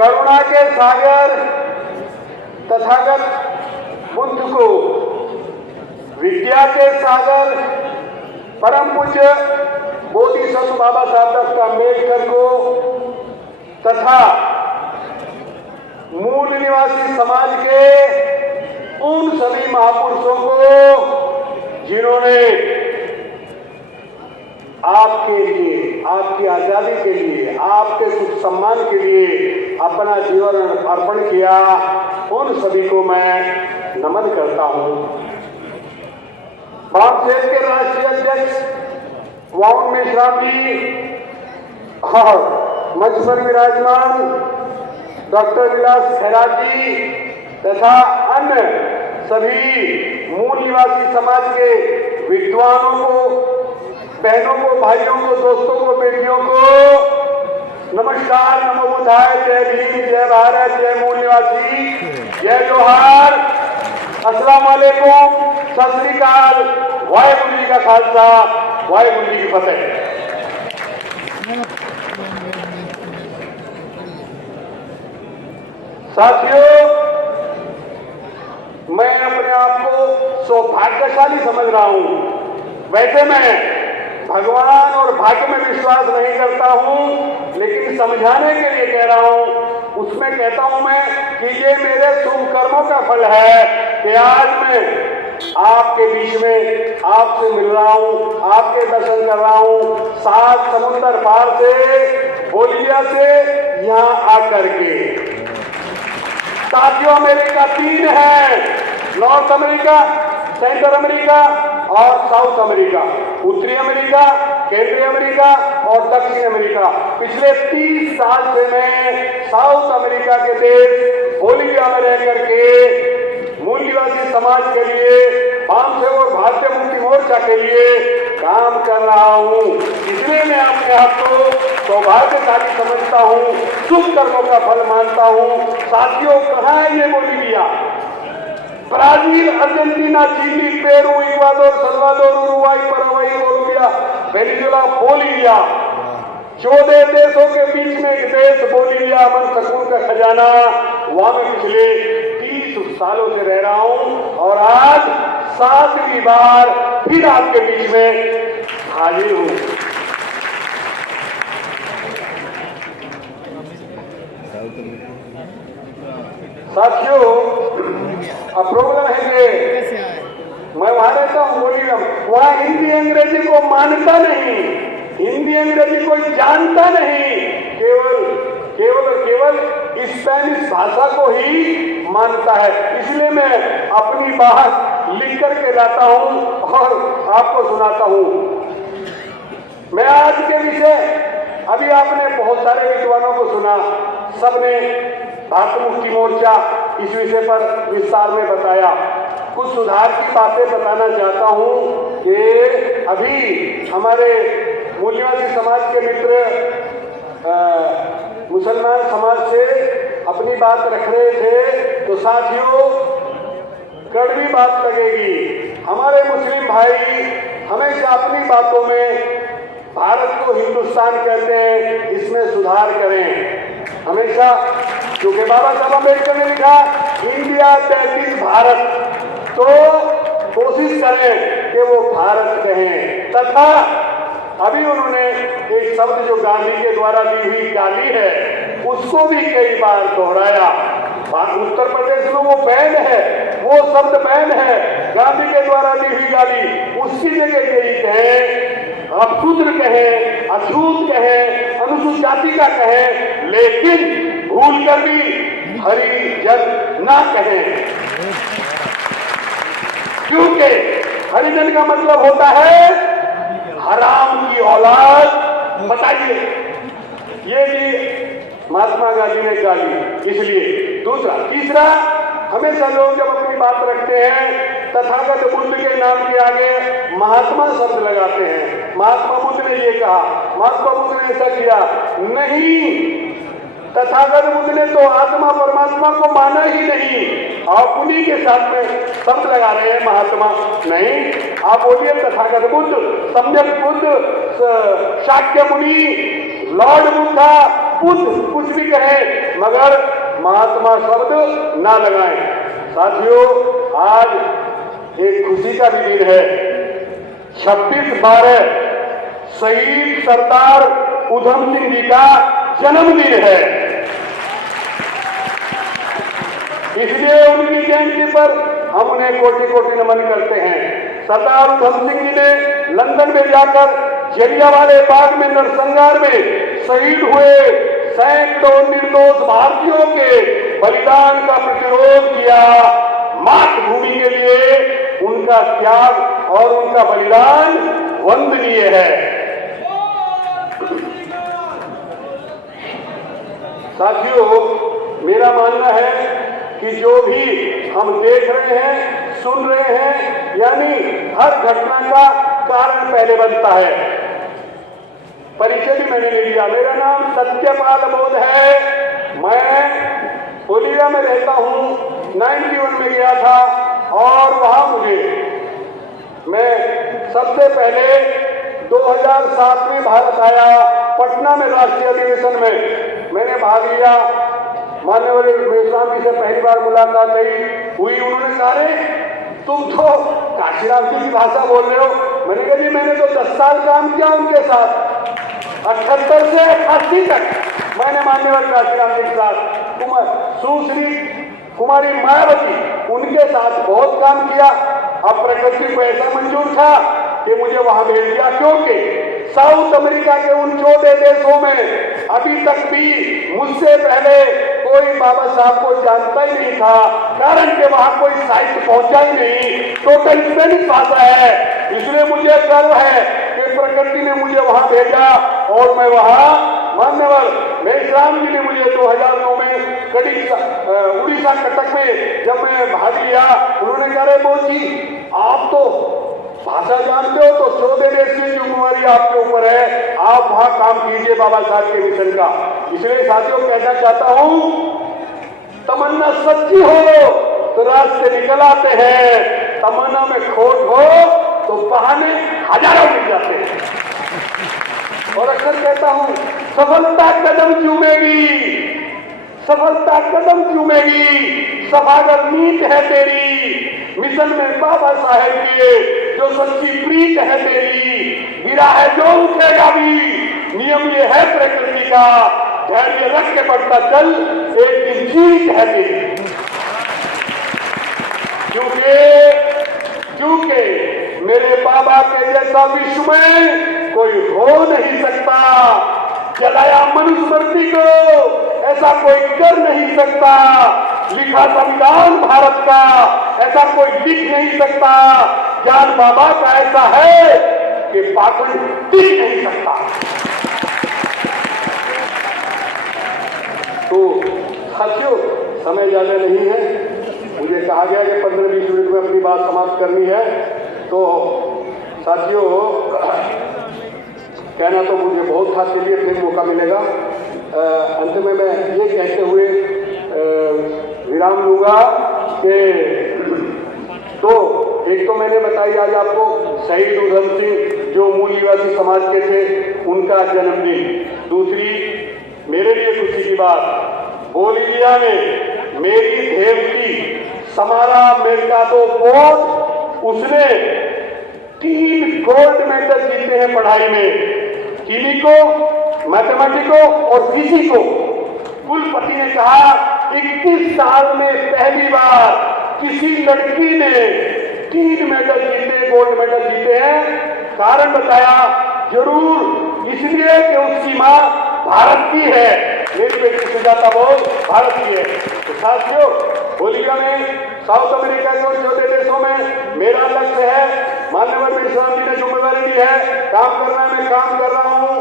करुणा के सागर तथागत बुद्ध को, विद्या के सागर परम पूज्य बोधिसत्व बाबा साहब डॉक्टर अम्बेडकर को तथा मूल निवासी समाज के उन सभी महापुरुषों को जिन्होंने आपके लिए, आपकी आजादी के लिए, आपके सुख सम्मान के लिए अपना जीवन अर्पण किया, उन सभी को मैं नमन करता हूं। बापसेठ के राष्ट्रीय अध्यक्ष वाउन मेश्राम जी और मंच पर विराजमान डॉक्टर विलास खैरात जी तथा अन्य सभी मूल निवासी समाज के विद्वानों को, बहनों को, भाइयों को, दोस्तों को, बेटियों को नमस्कार, नमो बुद्धाय, जय भीम, जय भारत, जय मूल निवासी, जय जोहार, अस्सलाम वालेकुम, सत श्री अकाल, वाहेगुरु जी का खालसा, वाहेगुरु जी की फतेह। साथियों, मैं अपने आप को सौभाग्यशाली समझ रहा हूं। वैसे मैं भगवान और भाग्य में विश्वास नहीं करता हूं, लेकिन समझाने के लिए कह रहा हूं। उसमें कहता हूं मैं कि ये मेरे शुभ कर्मों का फल है कि आज मैं आपके बीच में आपसे मिल रहा हूं, आपके दर्शन कर रहा हूं, 7 समुद्र पार से, बोलिविया से यहां आकर के। साथियों, अमेरिका 3 है, नॉर्थ अमेरिका, सेंट्रल अमेरिका और साउथ अमेरिका। उत्तरी अमेरिका, केंद्रीय अमेरिका और दक्षिण अमेरिका। पिछले 30 साल से मैं साउथ अमेरिका के देश बोलिविया में रह करके मूल निवासी समाज के लिए, बामसेव और भारतीय मुक्ति मोर्चा के लिए काम कर रहा हूं। इसलिए मैं अपने आप को सौभाग्यशाली समझता हूं, शुभ कर्मों का फल मानता हूं। साथियों, कहां है ये Bolivia? Brazil, Argentina, Chile, Peru, Ecuador, Salvador, Uruguay, Paraguay, Colombia, Venezuela, Bolivia, 14 देशों के बीच में एक देश बोलिविया, अमन सकून का खजाना। वहां मैं पिछले 30 सालों से रह रहा हूं और आज 7वीं बार फिर आपके बीच में हाजिर हूं। साथियों, अब प्रॉब्लम है कि मैं वहां रहता हूँ बोलिविया, वहां हिंदी अंग्रेजी को मानता नहीं, हिंदी अंग्रेजी कोई जानता नहीं, केवल स्पेनिश भाषा को ही मानता है। इसलिए मैं अपनी बात लिख करके लाता हूं और आपको सुनाता हूं। मैं आज के विषय, अभी आपने बहुत सारे विद्वानों को सुना, सबने भारतीय मुक्ति मोर्चा इस विषय पर विस्तार में बताया। कुछ सुधार की बातें बताना चाहता हूं कि अभी हमारे मूल निवासी समाज के मित्र मुसलमान समाज से अपनी बात रख रहे थे, तो साथियों कड़वी बात लगेगी। हमारे मुस्लिम भाई हमेशा अपनी बातों में भारत को हिंदुस्तान कहते हैं, इसमें सुधार करें हमेशा, क्योंकि बाबा साहब अम्बेडकर ने लिखा इंडिया दैट इज भारत, तो कोशिश करें कि वो भारत कहें। तथा अभी उन्होंने एक शब्द जो गांधी के द्वारा दी हुई गाली है, उसको भी कई बार दोहराया। उत्तर प्रदेश में वो बैन है, वो शब्द बैन है, गांधी के द्वारा दी हुई गाली। उसकी जगह यही कहें, अपशूद्र कहें, अछूत कहें, अनुसूचित जाति का कहें, लेकिन भूल कर भी हरिजन ना कहें, क्योंकि हरिजन का मतलब होता है हराम की औलाद। बताइए, ये भी महात्मा गांधी ने गाली। इसलिए दूसरा, तीसरा, हमेशा लोग जब अपनी बात रखते हैं तथागत बुद्ध के नाम के आगे महात्मा शब्द लगाते हैं। महात्मा बुद्ध ने ये कहा, महात्मा बुद्ध ने ऐसा किया नहीं। तथागत बुद्ध ने तो आत्मा परमात्मा को माना ही नहीं, आप उन्हीं के साथ में शब्द लगा रहे हैं महात्मा। नहीं, आप बोलिए तथागत बुद्ध, सम्यक बुद्ध, शाक्य मुनि, लॉर्ड बुद्धा, बुद्ध कुछ भी कहें मगर महात्मा शब्द ना लगाएं। साथियों, आज एक खुशी का भी दिन है। 26/12 शहीद सरदार उधम सिंह जी का जन्मदिन है। इसलिए उनकी जयंती पर हम उन्हें कोटि कोटि नमन करते हैं। सरदार उधम सिंह जी ने लंदन में जाकर जलियांवाले बाग में नरसंहार में शहीद हुए सैकड़ों निर्दोष भारतीयों के बलिदान का प्रतिरोध किया। मातृभूमि के लिए उनका त्याग और उनका बलिदान वंदनीय है। साथियों, मेरा मानना है कि जो भी हम देख रहे हैं, सुन रहे हैं, यानी हर घटना का कारण पहले बनता है। परिचय भी मैंने ले लिया। मेरा नाम सत्यपाल बोध है। मैं बोलिया में रहता हूं। 91 में गया था और वहां मैं सबसे पहले 2007 में भारत आया। पटना में राष्ट्रीय अधिवेशन में मैंने भाग लिया। माननीय मेश्राम जी से पहली बार मुलाकात हुई। उन्होंने कहा, रे तुम तो काशीराम जी की भाषा बोल रहे हो। मैंने कहा, जी मैंने तो 10 साल काम किया उनके साथ। 78 से 80 तक मैंने मान्यवर काशीराम जी के साथ, सुश्री कुमारी मायावती उनके साथ बहुत काम किया। अब प्रकृति को ऐसा मंजूर था कि मुझे वहां भेज दिया, क्योंकि साउथ अमेरिका के उन 14 देशों में अभी तक भी मुझसे पहले कोई बाबा साहब को जानता ही नहीं था। कारण कि वहां कोई साहित्य पहुंचा ही नहीं। टोटल स्पेनिश भाषा है। इसलिए मुझे गर्व है कि प्रकृति ने मुझे वहां भेजा और मैं वहां मान्यवर मेश्राम जी ने मुझे 2009 में उड़ीसा कटक में जब मैं भाग लिया, उन्होंने कहा, बोध जी आप तो भाषा जानते हो, तो 14 देश की जिम्मेवारी आपके ऊपर है। आप वहां काम कीजिए बाबा साहब के मिशन का। इसलिए साथियों, कहना चाहता हूं, तमन्ना सच्ची हो तो रास्ते निकल आते हैं। तमन्ना में खोट हो तो बहाने हजारों मिल जाते हैं। और अक्सर कहता हूं, सफलता कदम चूमेगी, सफलता कदम चूमेगी, सफागर नीत है तेरी। मिशन में बाबा साहेब की जो सच्ची प्रीत है तेरी। गिरा है जो उठेगा भी, नियम ये है प्रकृति का। धैर्य रख के बढ़ता चल, एक दिन जीत है तेरी। क्योंकि मेरे बाबा के जैसा विश्व में कोई हो नहीं सकता। जलाया मनुस्मृति को ऐसा कोई कर नहीं सकता। लिखा संविधान भारत का ऐसा कोई लिख नहीं सकता। ज्ञान बाबा का ऐसा है कि पाखंड टिक नहीं सकता। तो साथियों, समय ज्यादा नहीं है। मुझे कहा गया कि 15-20 मिनट में अपनी बात समाप्त करनी है। तो साथियों, कहना तो मुझे बहुत था, के लिए फिर मौका मिलेगा। अंत में मैं ये कहते हुए विराम लूंगा कि एक तो मैंने बताई आज आपको शहीद उधम सिंह जो मूल निवासी समाज के थे, उनका जन्मदिन। दूसरी मेरे लिए खुशी की बात, बोलिविया में मेरी देवती समारा मेर्काडो बोट, उसने 3 गोल्ड मेडल जीते हैं पढ़ाई में। कीमिको, मैथमेटिको और फिजिको। कुलपति ने कहा 21 साल में पहली बार किसी लड़की ने 3 मेडल जीते, गोल्ड मेडल जीते हैं। कारण बताया, जरूर इसलिए कि उसकी मां भारत की है। मेरी बेटी सुजाता बोस भारत की है। तो साथियों, बोलिविया में, साउथ अमेरिका के और 14 देशों में मेरा लक्ष्य है। मान्यवर मेश्राम जी ने जिम्मेदारी दी है, काम करना है, मैं काम कर रहा हूं।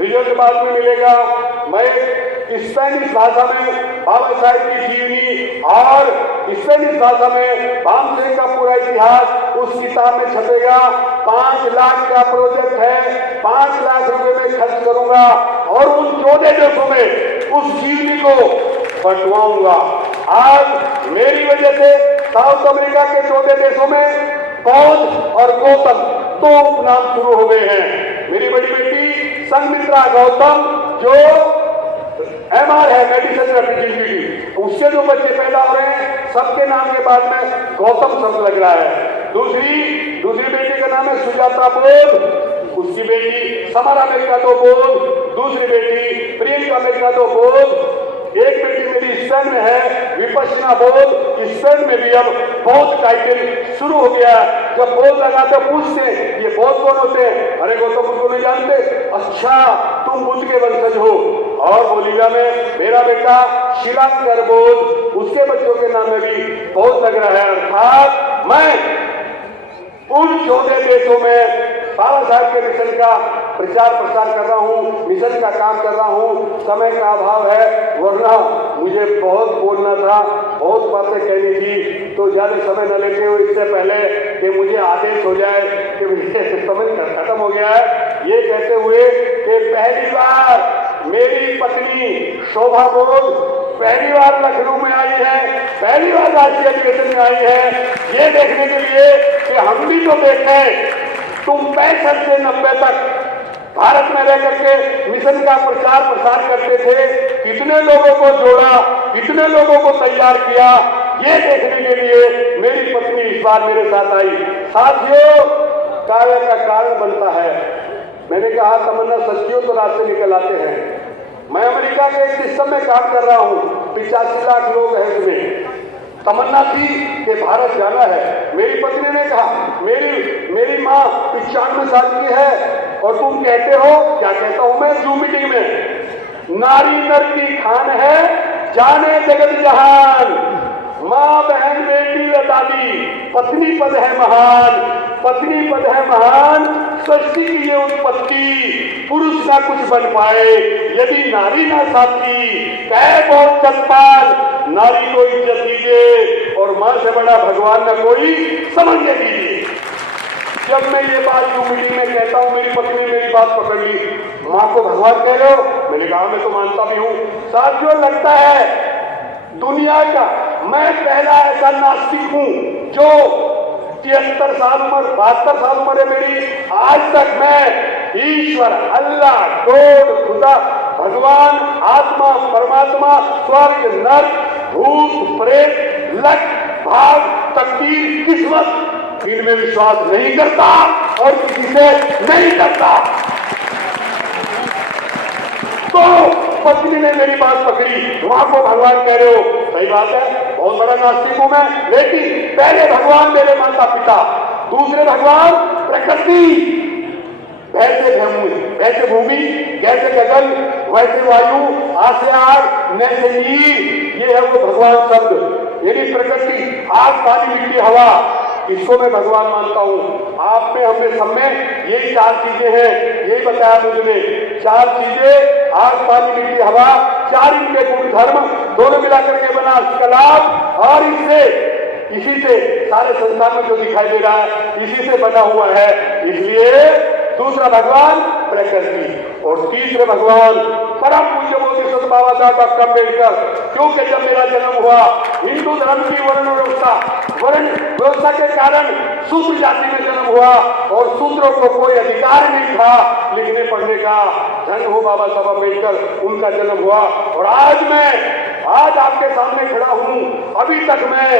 रिजल्ट बाद में मिलेगा। मैं स्पेनिश भाषा में बाबा साहेब की जीवनी और स्पेनिश भाषा में भामसिंह का पूरा इतिहास उस किताब में छपेगा। 5 लाख का प्रोजेक्ट है। 5 लाख रुपए में खर्च करूंगा और उन 14 देशों में उस जीवनी को बंटवाऊंगा। आज मेरी वजह से साउथ अमेरिका के 14 देशों में कौन और गौतम 2 उपनाम शुरू हो गए हैं। मेरी बड़ी बेटी संघमित्रा गौतम जो MR है, मेडिसिन रिप्रेजेंटेटिव, उससे जो बच्चे पैदा हो रहे हैं सबके नाम के बाद में गौतम शब्द लग रहा है। दूसरी बेटी का नाम है सुजाता बोध, उसकी बेटी समरा मेघनादो बोध, दूसरी बेटी प्रियंका मेघनादो बोध, एक बेटी मेरी स्पेन में है विपश्यना बोध, स्पेन में भी अब बोध टाइटल शुरू हो गया। जब बोध लगाते पूछते ये बोध कौन होते हैं, अरे गौतम बुद्ध को नहीं जानते, अच्छा तुम बुद्ध के वंशज हो। और बोलिया में मेरा बेटा शिलांकर बोध, उसके बच्चों के नाम में भी बोध लग रहा है। अर्थात मैं उन 14 देशों में बाबा साहब के मिशन का प्रचार प्रसार कर रहा हूँ, मिशन का काम कर रहा हूँ। समय का अभाव है, वरना मुझे बहुत बोलना था, बहुत बातें कहनी थी, तो ज्यादा समय न लेते हुए इससे पहले कि मुझे आदेश हो जाए कि मुझे समय खत्म हो गया है, ये कहते हुए कि पहली बार मेरी पत्नी शोभा बोध पहली बार लखनऊ में आई है, पहली बार राष्ट्रीय अधिवेशन में आई है, ये देखने के लिए कि हम भी तो देखें तुम 65 से 90 तक भारत में रह करके मिशन का प्रचार प्रसार करते थे, कितने लोगों को जोड़ा, कितने लोगों को तैयार किया, ये देखने के लिए मेरी पत्नी इस बार मेरे साथ आई। साथियों, कार्य का कारण बनता है। मैंने कहा तमन्ना सच्चियों तो रास्ते निकल आते हैं। मैं अमेरिका के एक सिस्टम में काम कर रहा हूँ, 85 लाख लोग हैं इसमें। तमन्ना थी कि भारत जाना है। मेरी पत्नी ने कहा मेरी माँ 95 साल की है और तुम कहते हो, क्या कहता हूं मैं जूम मीटिंग में, नारी नर की खान है जाने जगत जहान, माँ बहन बेटी व दादी, पत्नी पद है महान, पत्नी पद है महान, सृष्टि की ये उत्पत्ति, पुरुष ना कुछ बन पाए यदि नारी ना साथी, कह बहुत चतपाल नारी को इज्जत दीजिए और मां से बड़ा भगवान ना कोई समझने दीजिए। जब मैं ये बात जो मीटिंग में कहता हूं, मेरी पत्नी मेरी बात पकड़ ली, मां को भगवान कह रहे हो? मैंने कहा मैं तो मानता भी हूं। साथियों, लगता है दुनिया का मैं पहला ऐसा नास्तिक हूं जो 73 साल उम्र 72 साल उम्र है मेरी, आज तक मैं ईश्वर, अल्लाह, गॉड, खुदा, भगवान, आत्मा, परमात्मा, स्वर्ग, नर्क, भूत, प्रेत, लक, भाग, तकदीर, किस्मत, इनमें विश्वास नहीं करता और किसी से नहीं करता। तो पत्नी ने मेरी बात पकड़ी, वहां को भगवान कह रहे हो, सही बात है, बहुत बड़ा नास्तिक हूं मैं, लेकिन पहले भगवान मेरे माता पिता, दूसरे भगवान प्रकृति, वैसे भूमि, जैसे गगन, वैसे वायु, आसे आग, नैसे नीर, ये है वो भगवान शब्द। यानी प्रकृति, आग, पानी, मिट्टी, हवा, इसको मैं भगवान मानता हूं। आप में, हमें, सब में यही 4 चीजें हैं, यही बताया मुझे, 4 चीजें, आग, पानी, मिट्टी, हवा, 4 इनके गुण धर्म, दोनों मिलाकर के बना कलाम, और इसी से सारे संसार में जो दिखाई दे रहा है इसी से बना हुआ है। इसलिए दूसरा भगवान प्रकृति और तीसरे भगवान परम पूज्य बोधिसत्व बाबा साहब डॉक्टर अम्बेडकर। क्योंकि जब मेरा जन्म हुआ हिंदू धर्म की वर्ण व्यवस्था के कारण शूद्र जाति में जन्म हुआ और शूद्रों को कोई अधिकार नहीं था लिखने पढ़ने का। धन हो बाबा साहब अम्बेडकर, उनका जन्म हुआ। और आज आपके सामने खड़ा हूं। अभी तक मैं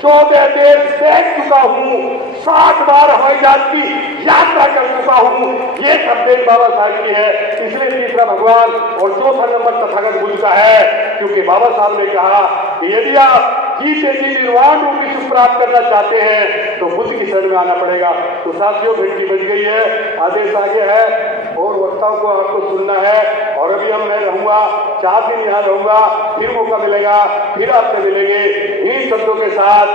14 देश देख चुका हूं, 60 बार हवाई जहाज की यात्रा कर चुका हूं। ये सब देश बाबा साहब की है। इसलिए तीसरा भगवान और चौथा नंबर तथागत बुद्ध का है, क्योंकि बाबा साहब ने कहा कि यदि आप जीते जी निर्वाण रूपी सुख प्राप्त करना चाहते हैं तो बुद्ध की शरण में आना पड़ेगा। तो साथियों, घंटी बज गई है, आदेश आगे है और वक्ताओं को आपको सुनना है। और अभी मैं रहूंगा, 4 दिन यहाँ रहूंगा, फिर मौका मिलेगा, फिर आपसे मिलेंगे इन शब्दों के साथ।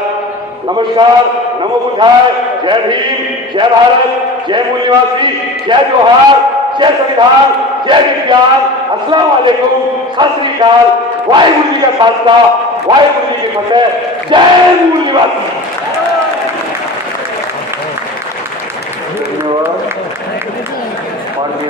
नमस्कार, नमो बुद्धाय, जय भीम, जय भारत, जय मूल निवासी, जय जोहार, जय संविधान, जय विज्ञान, अस्सलाम वालेकुम, सत श्री अकाल, वाहिगुरु जी का खालसा, वाहिगुरु जी की फतेह, जय मूल निवासी। धन्यवाद माननीय